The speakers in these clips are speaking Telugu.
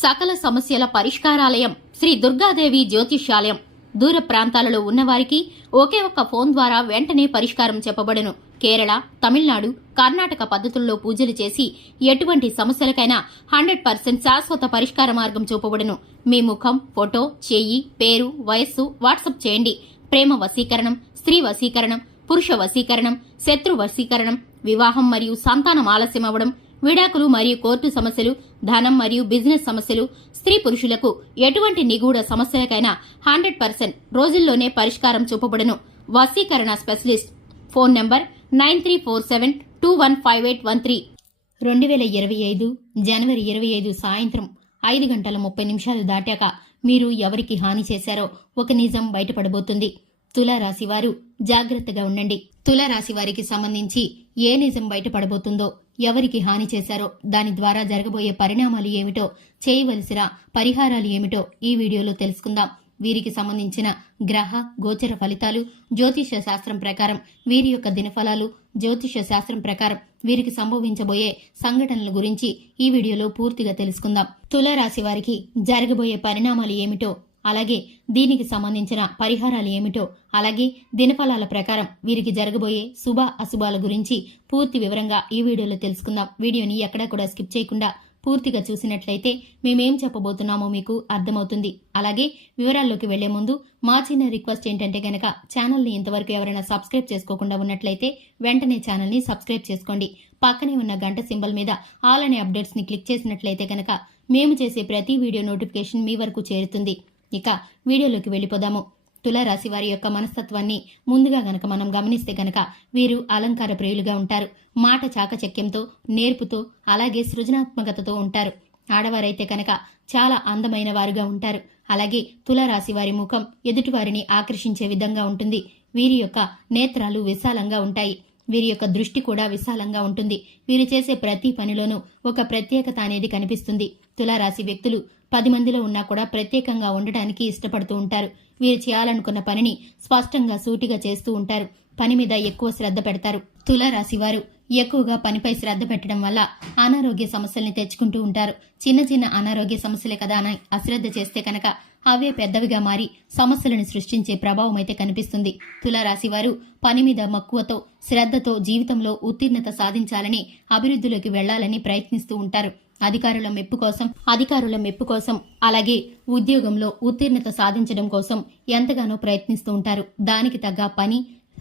సకల సమస్యల పరిష్కారాలయం శ్రీ దుర్గాదేవి జ్యోతిష్యాలయం. దూర ప్రాంతాలలో ఉన్నవారికి ఒకే ఒక్క ఫోన్ ద్వారా వెంటనే పరిష్కారం చెప్పబడును. కేరళ, తమిళనాడు, కర్ణాటక పద్ధతుల్లో పూజలు చేసి ఎటువంటి సమస్యలకైనా 100% శాశ్వత పరిష్కార మార్గం చూపబడును. మీ ముఖం, ఫోటో, చెయ్యి, పేరు, వయస్సు వాట్సాప్ చేయండి. ప్రేమ వశీకరణం, స్త్రీ వశీకరణం, పురుష వశీకరణం, శత్రు వశీకరణం, వివాహం మరియు సంతానం ఆలస్యం అవ్వడం, విడాకులు మరియు కోర్టు సమస్యలు, ధనం మరియు బిజినెస్ సమస్యలు, స్త్రీ పురుషులకు ఎటువంటి నిగూఢ సమస్యలకైనా 100% రోజుల్లోనే పరిష్కారం చూపబడును. వశీకరణ స్పెషలిస్ట్. Phone number 9347215813. 2025 జనవరి 25 సాయంత్రం 5:30 దాటాక మీరు ఎవరికి హాని చేశారో ఒక నిజం బయటపడబోతుంది. తులారాశివారు జాగ్రత్తగా ఉండండి. తులారాశివారికి సంబంధించి ఏ నిజం బయటపడబోతుందో, ఎవరికి హాని చేశారో, దాని ద్వారా జరగబోయే పరిణామాలు ఏమిటో, చేయవలసిన పరిహారాలు ఏమిటో ఈ వీడియోలో తెలుసుకుందాం. వీరికి సంబంధించిన గ్రహ గోచర ఫలితాలు, జ్యోతిష శాస్త్రం ప్రకారం వీరి యొక్క దినఫలాలు, జ్యోతిష శాస్త్రం ప్రకారం వీరికి సంభవించబోయే సంఘటనల గురించి ఈ వీడియోలో పూర్తిగా తెలుసుకుందాం. తులారాశి వారికి జరగబోయే పరిణామాలు ఏమిటో, అలాగే దీనికి సంబంధించిన పరిహారాలు ఏమిటో, అలాగే దినఫలాల ప్రకారం వీరికి జరగబోయే శుభ అశుభాల గురించి పూర్తి వివరంగా ఈ వీడియోలో తెలుసుకుందాం. వీడియోని ఎక్కడా కూడా స్కిప్ చేయకుండా పూర్తిగా చూసినట్లయితే మేమేం చెప్పబోతున్నామో మీకు అర్థమవుతుంది. అలాగే వివరాల్లోకి వెళ్లే ముందు మా చిన్న రిక్వెస్ట్ ఏంటంటే గనక ఛానల్ని ఇంతవరకు ఎవరైనా సబ్స్క్రైబ్ చేసుకోకుండా ఉన్నట్లయితే వెంటనే ఛానల్ని సబ్స్క్రైబ్ చేసుకోండి. పక్కనే ఉన్న గంట సింబల్ మీద ఆల్ అనే అప్డేట్స్ ని క్లిక్ చేసినట్లయితే గనక మేము చేసే ప్రతి వీడియో నోటిఫికేషన్ మీ వరకు చేరుతుంది. ఇక వీడియోలోకి వెళ్లిపోదాము. తులారాశి వారి యొక్క మనస్తత్వాన్ని ముందుగా గనక మనం గమనిస్తే గనక వీరు అలంకార ప్రియులుగా ఉంటారు. మాట చాకచక్యంతో, నేర్పుతో, అలాగే సృజనాత్మకతతో ఉంటారు. ఆడవారైతే కనుక చాలా అందమైన వారుగా ఉంటారు. అలాగే తులారాశి వారి ముఖం ఎదుటివారిని ఆకర్షించే విధంగా ఉంటుంది. వీరి యొక్క నేత్రాలు విశాలంగా ఉంటాయి. వీరి యొక్క దృష్టి కూడా విశాలంగా ఉంటుంది. వీరు చేసే ప్రతి పనిలోనూ ఒక ప్రత్యేకత అనేది కనిపిస్తుంది. తులారాశి వ్యక్తులు 10 మందిలో ఉన్నా కూడా ప్రత్యేకంగా ఉండటానికి ఇష్టపడుతూ ఉంటారు. వీరు చేయాలనుకున్న పనిని స్పష్టంగా సూటిగా చేస్తూ ఉంటారు. పని మీద ఎక్కువ శ్రద్ధ పెడతారు. తులారాశి వారు ఎక్కువగా పనిపై శ్రద్ధ పెట్టడం వల్ల అనారోగ్య సమస్యల్ని తెచ్చుకుంటూ ఉంటారు. చిన్న చిన్న అనారోగ్య సమస్యలే కదా అని అశ్రద్ధ చేస్తే కనుక అవే పెద్దవిగా మారి సమస్యలను సృష్టించే ప్రభావం అయితే కనిపిస్తుంది. తులారాశి వారు పని మీద మక్కువతో, శ్రద్ధతో జీవితంలో ఉత్తీర్ణత సాధించాలని, అభివృద్ధిలోకి వెళ్లాలని ప్రయత్నిస్తూ ఉంటారు. అధికారుల మెప్పు కోసం అలాగే ఉద్యోగంలో ఉత్తీర్ణత సాధించడం కోసం ఎంతగానో ప్రయత్నిస్తూ ఉంటారు. దానికి తగ్గ పని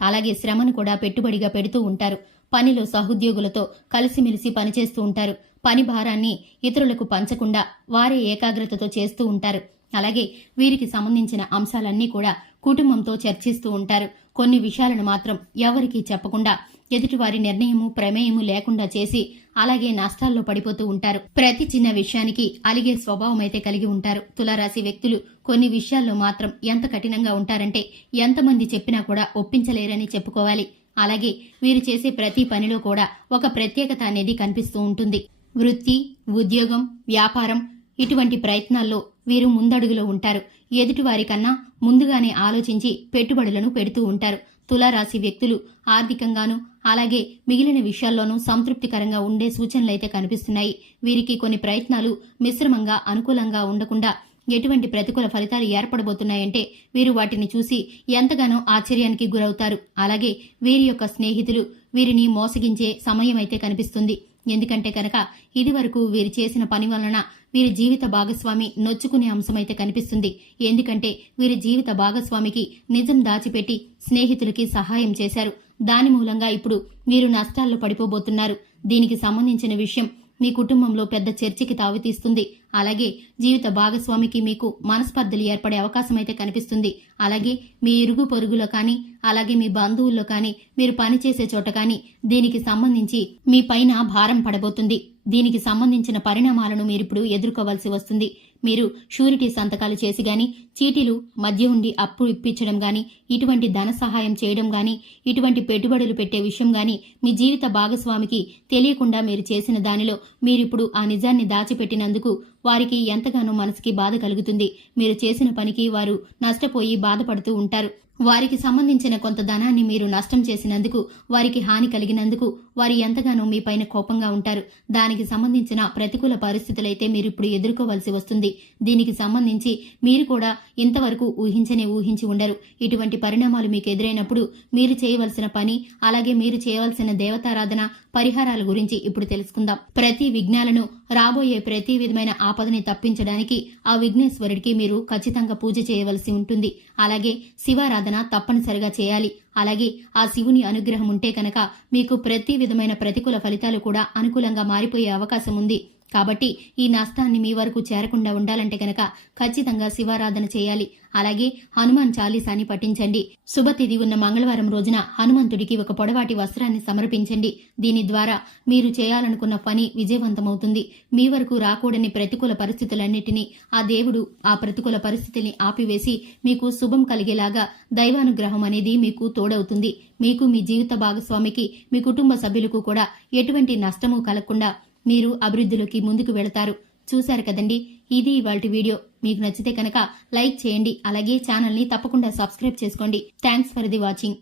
అలాగే శ్రమను కూడా పెట్టుబడిగా పెడుతూ ఉంటారు. పనిలో సహోద్యోగులతో కలిసిమెలిసి పనిచేస్తూ ఉంటారు. పని భారాన్ని ఇతరులకు పంచకుండా వారే ఏకాగ్రతతో చేస్తూ ఉంటారు. అలాగే వీరికి సంబంధించిన అంశాలన్నీ కూడా కుటుంబంతో చర్చిస్తూ ఉంటారు. కొన్ని విషయాలను మాత్రం ఎవరికీ చెప్పకుండా ఎదుటివారి నిర్ణయము ప్రమేయము లేకుండా చేసి అలాగే నష్టాల్లో పడిపోతూ ఉంటారు. ప్రతి చిన్న విషయానికి అలిగే స్వభావం అయితే కలిగి ఉంటారు. తులారాశి వ్యక్తులు కొన్ని విషయాల్లో మాత్రం ఎంత కఠినంగా ఉంటారంటే ఎంతమంది చెప్పినా కూడా ఒప్పించలేరని చెప్పుకోవాలి. అలాగే వీరు చేసే ప్రతి పనిలో కూడా ఒక ప్రత్యేకత అనేది కనిపిస్తూ ఉంటుంది. వృత్తి, ఉద్యోగం, వ్యాపారం ఇటువంటి ప్రయత్నాల్లో వీరు ముందడుగులో ఉంటారు. ఎదుటివారి కన్నా ముందుగానే ఆలోచించి పెట్టుబడులను పెడుతూ ఉంటారు. తులారాశి వ్యక్తులు ఆర్థికంగానూ అలాగే మిగిలిన విషయాల్లోనూ సంతృప్తికరంగా ఉండే సూచనలైతే కనిపిస్తున్నాయి. వీరికి కొన్ని ప్రయత్నాలు మిశ్రమంగా, అనుకూలంగా ఉండకుండా ఎటువంటి ప్రతికూల ఫలితాలు ఏర్పడబోతున్నాయంటే వీరు వాటిని చూసి ఎంతగానో ఆశ్చర్యానికి గురవుతారు. అలాగే వీరి యొక్క స్నేహితులు వీరిని మోసగించే సమయం అయితే కనిపిస్తుంది. ఎందుకంటే కనుక ఇది వరకు వీరు చేసిన పని వలన వీరి జీవిత భాగస్వామి నొచ్చుకునే అంశమైతే కనిపిస్తుంది. ఎందుకంటే వీరి జీవిత భాగస్వామికి నిజం దాచిపెట్టి స్నేహితులకి సహాయం చేశారు. దాని మూలంగా ఇప్పుడు వీరు నష్టాల్లో పడిపోబోతున్నారు. దీనికి సంబంధించిన విషయం మీ కుటుంబంలో పెద్ద చర్చకి తావితీస్తుంది. అలాగే జీవిత భాగస్వామికి మీకు మనస్పర్ధలు ఏర్పడే అవకాశం అయితే కనిపిస్తుంది. అలాగే మీ ఇరుగు పొరుగులో కానీ అలాగే మీ బంధువుల్లో కానీ మీరు పనిచేసే చోట కానీ దీనికి సంబంధించి మీ పైన భారం పడబోతుంది. దీనికి సంబంధించిన పరిణామాలను మీరిప్పుడు ఎదుర్కోవాల్సి వస్తుంది. మీరు షూరిటీ సంతకాలు చేసి గాని, చీటీలు మధ్య ఉండి అప్పు ఇప్పించడం గాని, ఇటువంటి ధన సహాయం చేయడం గాని, ఇటువంటి పెట్టుబడులు పెట్టే విషయం గాని మీ జీవిత భాగస్వామికి తెలియకుండా మీరు చేసిన దానిలో మీరిప్పుడు ఆ నిజాన్ని దాచిపెట్టినందుకు వారికి ఎంతగానో మనసుకి బాధ కలుగుతుంది. మీరు చేసిన పనికి వారు నష్టపోయి బాధపడుతూ ఉంటారు. వారికి సంబంధించిన కొంత ధనాన్ని మీరు నష్టం చేసినందుకు, వారికి హాని కలిగినందుకు వారు ఎంతగానో మీ పైన కోపంగా ఉంటారు. దానికి సంబంధించిన ప్రతికూల పరిస్థితులైతే మీరు ఇప్పుడు ఎదుర్కోవలసి వస్తుంది. దీనికి సంబంధించి మీరు కూడా ఇంతవరకు ఊహించి ఉండరు. ఇటువంటి పరిణామాలు మీకు ఎదురైనప్పుడు మీరు చేయవలసిన పని, అలాగే మీరు చేయవలసిన దేవతారాధన, పరిహారాల గురించి ఇప్పుడు తెలుసుకుందాం. ప్రతి విఘ్నాలను, రాబోయే ప్రతి విధమైన ఆపదని తప్పించడానికి ఆ విఘ్నేశ్వరుడికి మీరు ఖచ్చితంగా పూజ చేయవలసి ఉంటుంది. అలాగే శివారాధన తప్పనిసరిగా చేయాలి. అలాగే ఆ శివుని అనుగ్రహం ఉంటే కనుక మీకు ప్రతి విధమైన ప్రతికూల ఫలితాలు కూడా అనుకూలంగా మారిపోయే అవకాశం ఉంది. కాబట్టి ఈ నష్టాన్ని మీ వరకు చేరకుండా ఉండాలంటే కనుక ఖచ్చితంగా శివారాధన చేయాలి. అలాగే హనుమాన్ చాలీసాని పఠించండి. శుభతిథి ఉన్న మంగళవారం రోజున హనుమంతుడికి ఒక పొడవాటి వస్త్రాన్ని సమర్పించండి. దీని ద్వారా మీరు చేయాలనుకున్న పని విజయవంతమవుతుంది. మీ వరకు రాకూడని ప్రతికూల పరిస్థితులన్నిటినీ ఆ దేవుడు ఆ ప్రతికూల పరిస్థితిని ఆపివేసి మీకు శుభం కలిగేలాగా దైవానుగ్రహం అనేది మీకు తోడవుతుంది. మీకు, మీ జీవిత భాగస్వామికి, మీ కుటుంబ సభ్యులకు కూడా ఎటువంటి నష్టము కలగకుండా మీరు అభివృద్ధిలోకి ముందుకు వెళతారు. చూశారు కదండి, ఇది ఇవాల్టి వీడియో. మీకు నచ్చితే కనుక లైక్ చేయండి. అలాగే ఛానల్ని తప్పకుండా సబ్స్క్రైబ్ చేసుకోండి. Thanks for the watching.